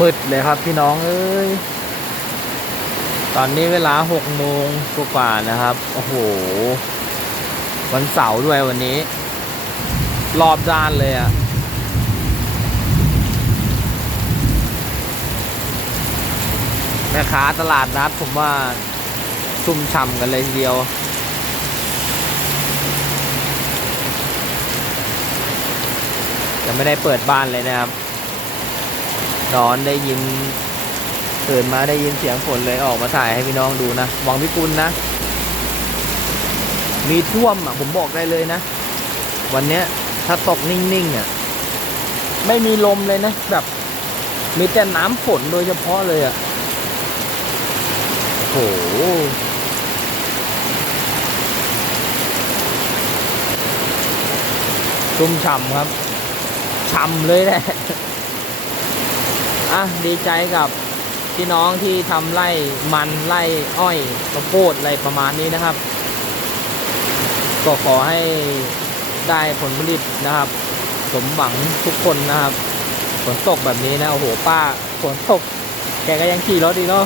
มืดเลยครับพี่น้องเอ้ย ตอนนี้เวลาหกโมงกว่าๆนะครับ โอ้โห วันเสาร์ด้วยวันนี้ รอบด้านเลยอะ่ะแม่ค้าตลาดนัดผมว่าซุ่มช่ำกันเลยทีเดียวยังไม่ได้เปิดบ้านเลยนะครับ นอนได้ยินตื่นมาได้ยินเสียงฝนเลยออกมาถ่ายให้พี่น้องดูนะหวังพิกุลนะ มีท่วมอะผมบอกได้เลยนะ วันเนี้ยถ้าตกนิ่งๆอะไม่มีลมเลยนะ แบบ มีแต่น้ำฝนโดยเฉพาะเลยอะโอ้โหชุ่มฉ่ำครับฉ่ำเลยแหละ อะดีใจกับพี่น้องที่ทำไร่มันไร่อ้อยข้าวโพดอะไรประมาณนี้นะครับ ก็ขอให้ได้ผลผลิตนะครับ สมหวังทุกคนนะครับฝนตกแบบนี้นะโอ้โหป้าฝนตกแกก็ยังขี่รถดีกเนาะ